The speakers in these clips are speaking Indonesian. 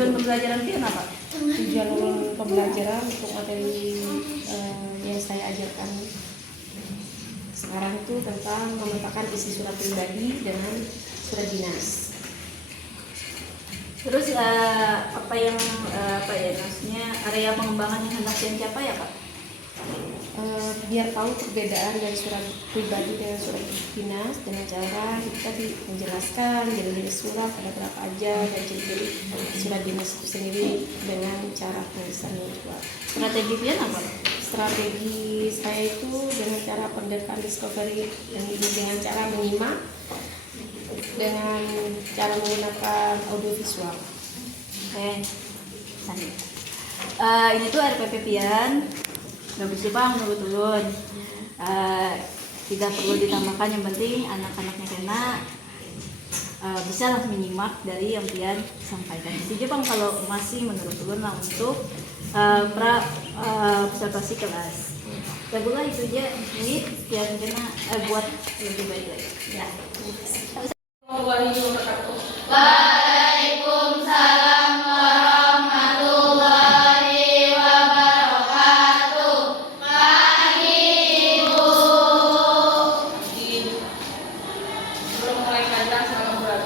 tujuan pembelajaran Pian apa? Tujuan pembelajaran untuk materi yang saya ajarkan sekarang itu tentang memetakan isi surat pribadi dengan surat dinas. Terus apa ya maksudnya area pengembangan yang hendak Pian capai ya Pak? Biar tahu perbedaan dari surat pribadi dengan surat dinas dengan cara kita menjelaskan jenis surat ada berapa aja dan ciri-ciri surat dinas itu sendiri dengan cara tulisannya juga. Strategi Pian apa? Strategi saya itu dengan cara pendekatan discovery dan dengan cara menyimak dengan cara menggunakan audiovisual. Oke, ini tuh RPP Pian. Gak bisa Bang, turun. Tidak perlu ditambahkan, yang penting anak-anaknya kena bisa lah menyimak dari yang Pian sampaikan. Setuju Bang kalau masih menurut turun lah untuk observasi kelas. Ya boleh itu aja, ini Pian kena buat lebih baik lagi. Ya. Waalaikumsalam warahmatullahi wabarakatuh. Pagi Ibu. Sebelum mulai kajian salam berat.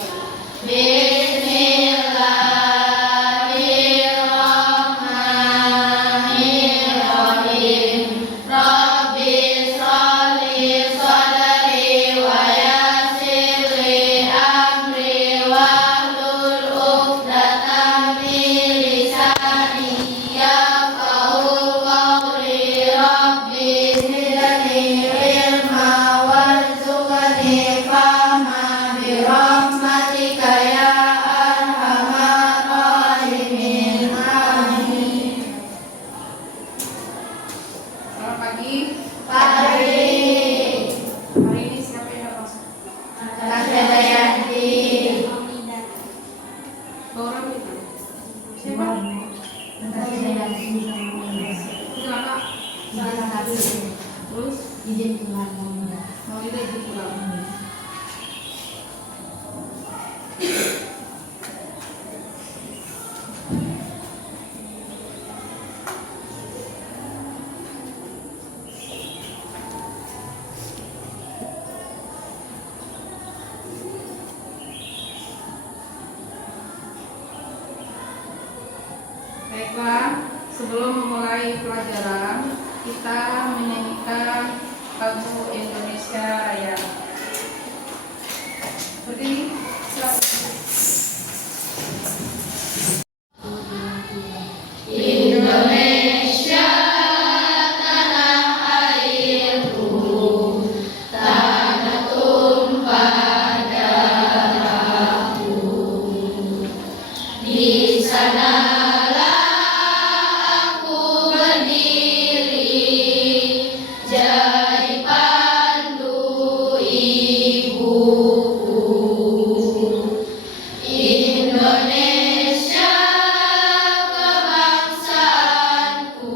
Bismillahirrahmanirrahim. Rabbi sholli sadri wa yassir li amri wahlul 'uqdatam min lisani yafqahu qawli. Rabbi zidni ilma warzuqni fahma bi rahmatika ya arhamar rahimin. Amin. Selamat pagi. Pagi. Hari ini siapa yang masuk? Tante Dayanti. Orang itu. Siapa? Tante Dayanti. Siapa? Terus Izin pulang. mau kita izin pulang. Baiklah, sebelum memulai pelajaran, kita menyanyikan lagu Indonesia Raya. Berdiri, silakan. Indonesia tanah airku, tanah tumpah darahku. Di sanalah aku berdiri, jadi pandu ibuku. Indonesia kebangsaanku,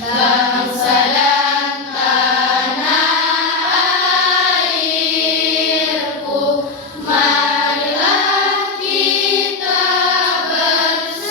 bangsa dan tanah airku. Marilah kita bersatu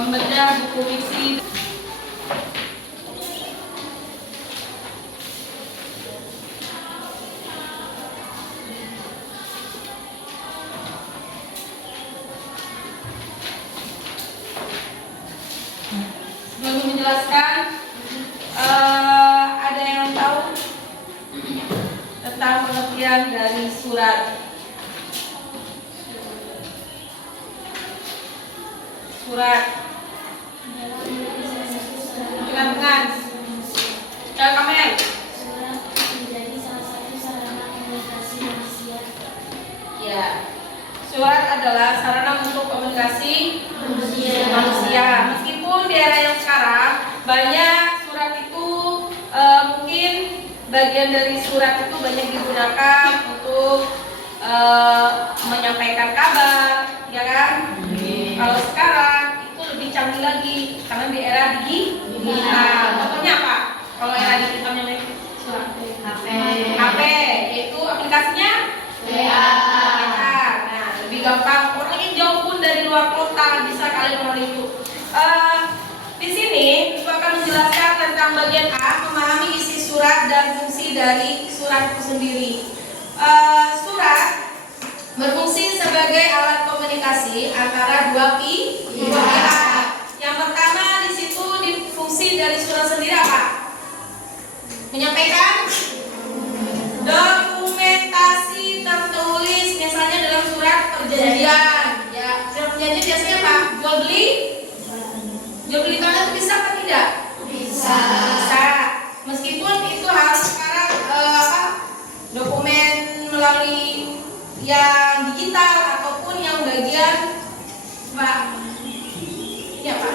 membedah buku fiksi. Sebelum menjelaskan, ada yang tahu tentang pengertian dari surat? Surat. Dengan Kamel. Surat menjadi salah satu sarana komunikasi manusia. Ya. Surat adalah sarana untuk komunikasi manusia. Meskipun di era yang sekarang banyak surat itu mungkin bagian dari surat itu banyak digunakan untuk menyampaikan kabar, ya kan? Kalau sekarang itu lebih canggih lagi karena di era digital. Contohnya apa? Kalau era digital namanya surat HP, yaitu aplikasinya WA. Nah, lebih gampang. Orang yang jauh pun dari luar kota bisa kalian melalui itu. Di sini Ibu akan menjelaskan tentang bagian A, memahami isi surat dan fungsi dari surat itu sendiri. Surat berfungsi sebagai alat komunikasi antara dua pihak. Yang pertama di situ fungsi dari surat sendiri apa? Menyampaikan dokumentasi tertulis, misalnya dalam surat perjanjian. Ya, surat perjanjian biasanya apa? Jual beli tanah itu bisa atau tidak? Bisa. Meskipun itu harus sekarang dokumen melalui yang digital ataupun yang bagian ini apa?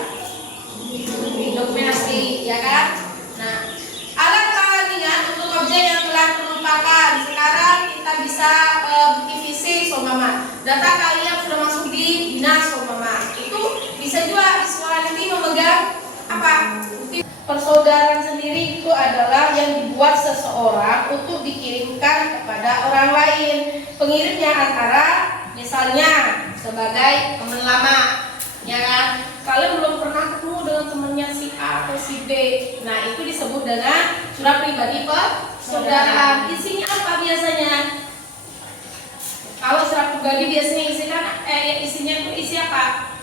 Dokumen asli, ya kan? Nah, alat pengingat untuk objek yang telah terlupakan. Sekarang kita bisa bukti fisik, Mama. Data kalian sudah masuk di dinas, Mama. Itu bisa juga iswaran ini memegang apa? Bukti persaudaraan sendiri itu adalah yang dibuat seseorang untuk dikirimkan kepada orang lain. Pengirimnya antara misalnya sebagai teman lama, ya kan? Kalian belum pernah ketemu dengan temannya si A atau si B. Nah, itu disebut dengan surat pribadi persaudaraan. Isinya apa biasanya? Kalau surat pribadi biasanya isinya itu isi apa?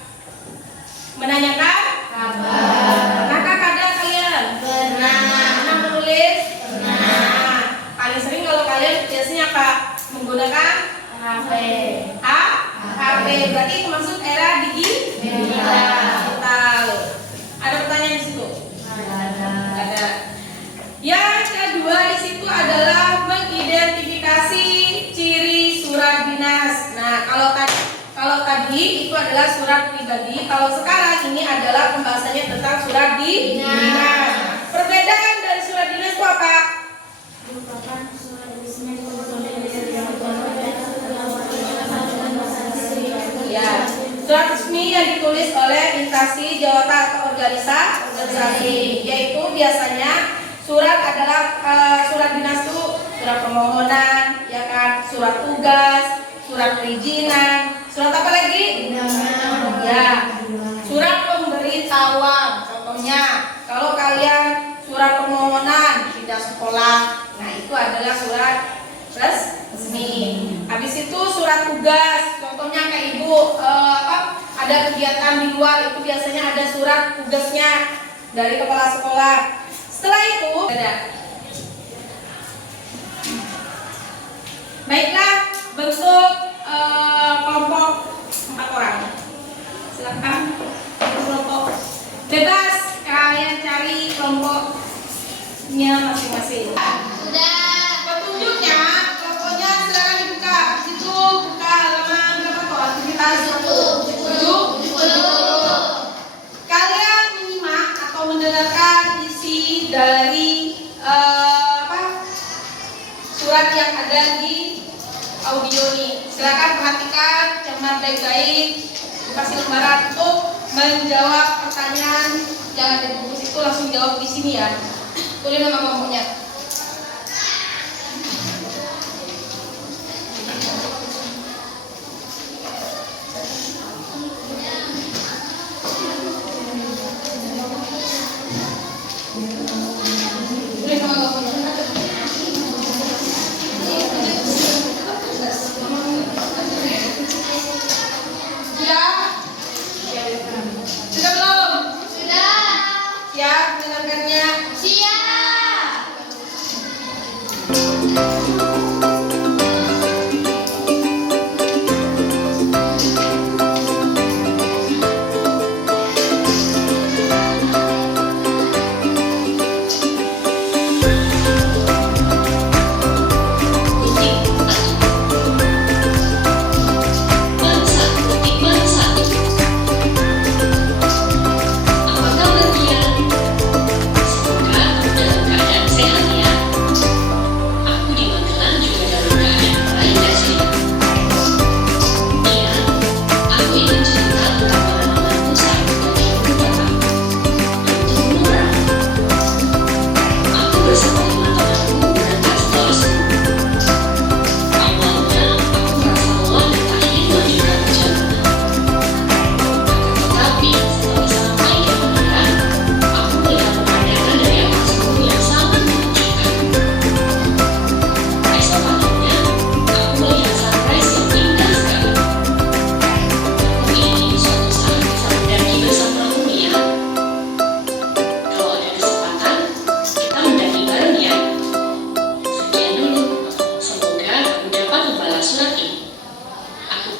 Menanyakan kabar. Pernahkah ada kalian? Pernah menulis? Pernah. Paling sering kalau kalian biasanya apa? Menggunakan HP. HP berarti itu maksud era digital. Ada pertanyaan di situ? Ada. Yang kedua di situ adalah mengidentifikasi ciri surat dinas. Nah, kalau tadi itu adalah surat pribadi, kalau sekarang ini adalah pembahasannya tentang surat dinas. Perbedaan dari surat dinas itu apa? Merupakan surat resmi Ya, surat resmi yang ditulis oleh instansi, jawatan atau organisasi, yaitu biasanya surat adalah surat dinas itu surat permohonan, ya kan, surat tugas, surat perizinan, surat apa lagi? Ya, surat pemberitahuan. Contohnya, kalau kalian surat permohonan pindah sekolah, nah itu adalah surat resmi. Habis itu surat tugas, contohnya kayak ibu ada kegiatan di luar, itu biasanya ada surat tugasnya dari kepala sekolah. Setelah itu ada. Baiklah, bentuk kelompok 4 orang. Silakan kelompok bebas, kalian cari kelompoknya masing-masing. Sudah. Petunjuknya, kelompoknya silakan dibuka. Di situ buka halaman berapa tuh? Aktivitas 70. Kalian menyimak atau mendengarkan isi dari surat yang ada di audio ini. Silakan perhatikan, cermat baik-baik, dikasih lembaran untuk menjawab pertanyaan yang ada di buku itu, langsung jawab di sini ya. Tulis nama kelompoknya.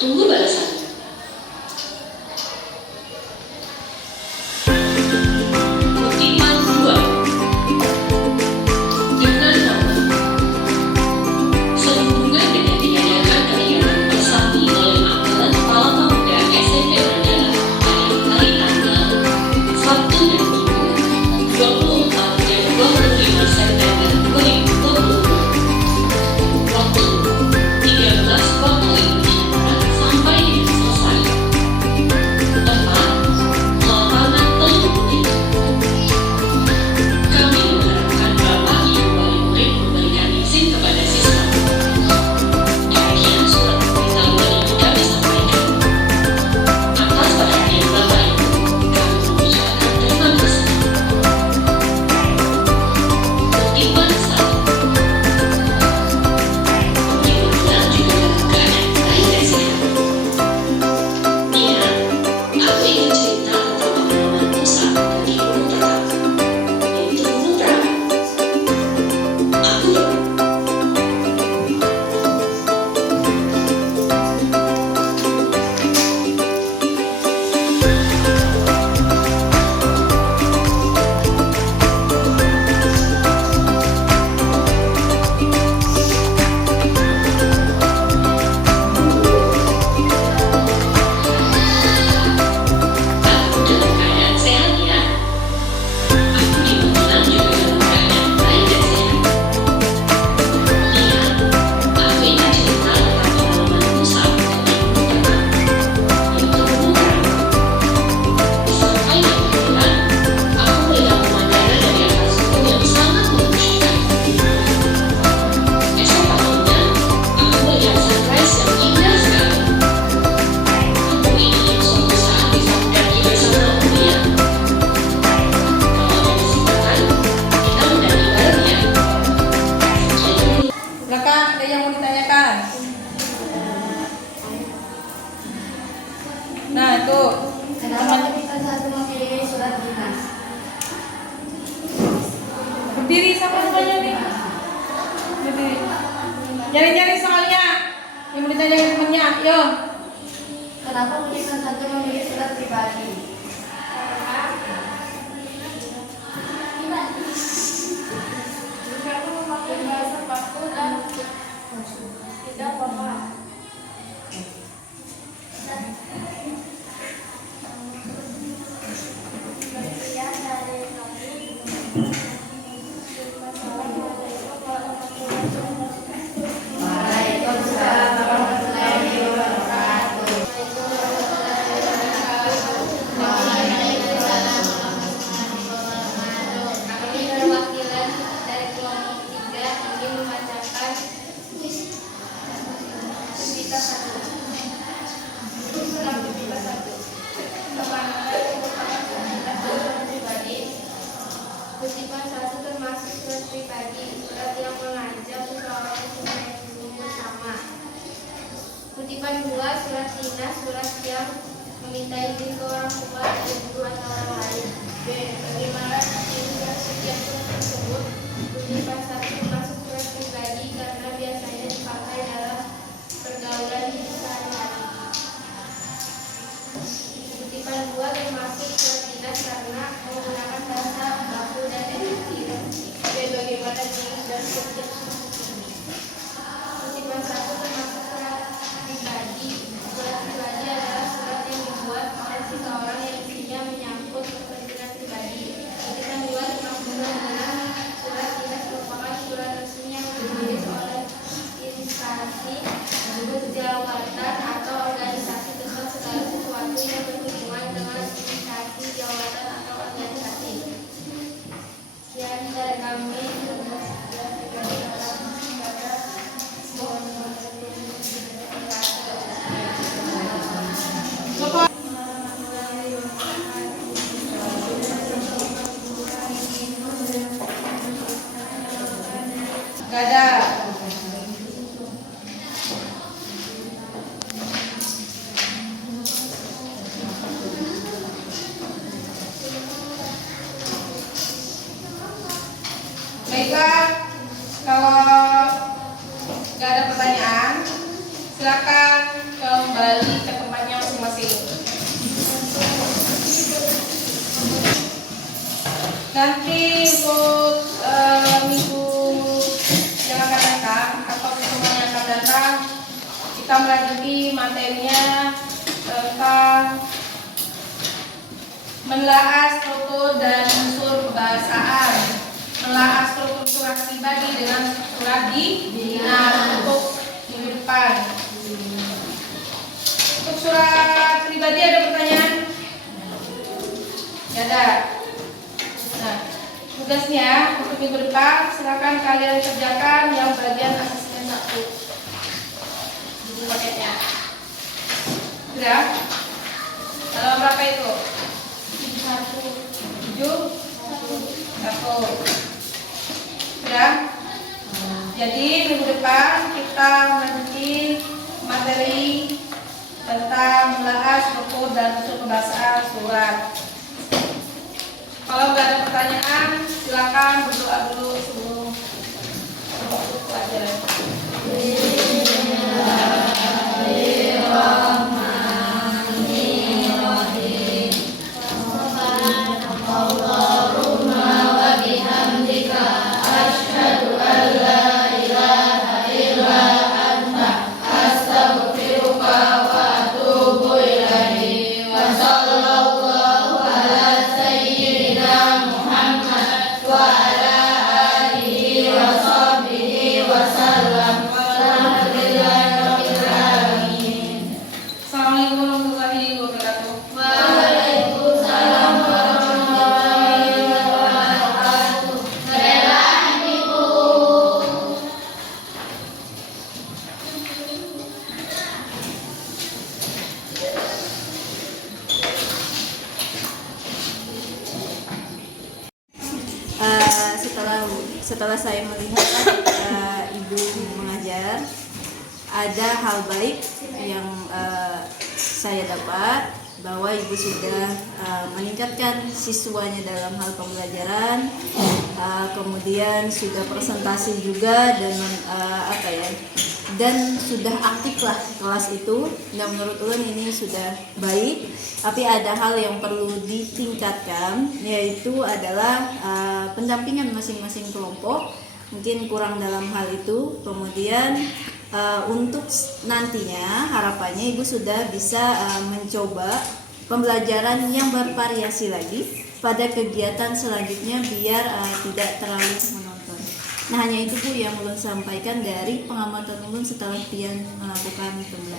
Tunggu balasannya. Kutipan 2 dengan nama sehubungan dengan diadakan kegiatan bersami oleh Angkatan Kepala Pemuda SMP Mandala pada hari tanggal Sabtu dan Minggu 24 dan 25 September 2020. Waktu 13 waktu Indonesia Barat sampai dengan selesai. Tempat lapangan Teluk Bukit. Kami mengharapkan Bapak Ibu wali murid memberikan izin kepada siswa. Demikian surat pemberitahuan yang kami sampaikan. Atas perhatian Bapak Ibu, kami mengucapkan terima kasih. Kutipan 1. Diulang juga dalam keadaan baik dan sehat. Ingat, aku ingin cerita tentang pengalamanku saat mendaki gunung tertinggi, yaitu Gunung Terapi. Aku dalam keadaan sehat ya. Aku diulang juga dalam keadaan baik dan sehat. Ingat, aku ingin cerita tentang pengalamanku saat mendaki gunung tertinggi, yaitu Gunung Terapi. Sampai di bulan, aku melihat pemandangan dari atas gunung yang sangat mengusyukkan. Esok paginya, aku melihat sunrise yang indah sekali. Aku ingin suatu saat bisa mendaki bersamamu ya. Kalau ada kesempatan, kita mendaki bareng ya. Silakan, ada yang mau ditanyakan? Nah, itu Kenapa kita satu memilih surat dinas? berdiri sama semuanya nih. Berdiri. Nyari-nyari soalnya. Yang mau ditanyakan temannya, yo. Kenapa kita satu memilih surat pribadi? Karena memakai bahasa baku dan tidak paham. Sekian dari kami. Waalaikumsalam warahmatullahi wabarakatuh. Kami perwakilan dari kelompok 3 ingin membacakan Kutipan 1. Surat Kutipan 1. Kepanjangan merupakan surat pribadi. Kutipan 1 termasuk surat pribadi, surat yang mengajak seseorang untuk melindungi bersama. Kutipan 2 surat dinas, surat yang meminta izin ke orang tua, ibu atau orang lain. B. Bagaimana menjelaskan setiap surat tersebut? Kutipan 1 termasuk surat pribadi karena biasanya dipakai dalam pergaulan hidup sehari-hari. Kutipan 2 termasuk surat dinas karena menggunakan bahasa baku dan efektif. B. Bagaimana menjelaskan setiap surat tersebut? Kutipan 1 termasuk surat pribadi. Surat pribadi adalah surat yang dibuat oleh seseorang yang isinya menyangkut kepentingan pribadi. Kutipan 2 termasuk surat dinas merupakan surat resmi yang ditulis oleh instansi, jabatan atau organisasi tentang segala sesuatu yang berhubungan dengan instansi, jabatan atau organisasi. Sekian dari kami. Gak ada. Baiklah, kalau nggak ada pertanyaan, silakan ke kembali ke tempatnya masing-masing. Nanti untuk minggu yang akan datang atau pertemuan yang akan datang, kita melanjuti materinya tentang menelaah struktur dan unsur kebahasaan, menelaah struktur surat pribadi dengan surat dinas untuk minggu depan. Untuk surat pribadi ada pertanyaan? Ya ada. Nah, tugasnya untuk minggu depan silakan kalian kerjakan yang bagian asesmen 1 buku paketnya. Sudah? Halaman berapa itu? 7? 1. Sudah? Jadi minggu depan kita melanjuti materi tentang menelaah struktur dan unsur kebahasaan surat. Kalau nggak ada pertanyaan, silakan berdoa dulu sebelum masuk pelajaran. Assalamualaikum warahmatullahi wabarakatuh. Setelah saya melihat ibu mengajar, ada hal baik yang saya dapat, bahwa ibu sudah meningkatkan siswanya dalam hal pembelajaran, kemudian sudah presentasi juga dan sudah aktif lah kelas itu. Nah, menurut ulun ini sudah baik, tapi ada hal yang perlu ditingkatkan, yaitu adalah pendampingan masing-masing kelompok. Mungkin kurang dalam hal itu. Kemudian untuk nantinya harapannya ibu sudah bisa mencoba pembelajaran yang bervariasi lagi pada kegiatan selanjutnya, biar tidak terlalu menonton. Nah, hanya itu Bu yang ulun sampaikan dari pengamatan ulun setelah pian melakukan pembelajaran.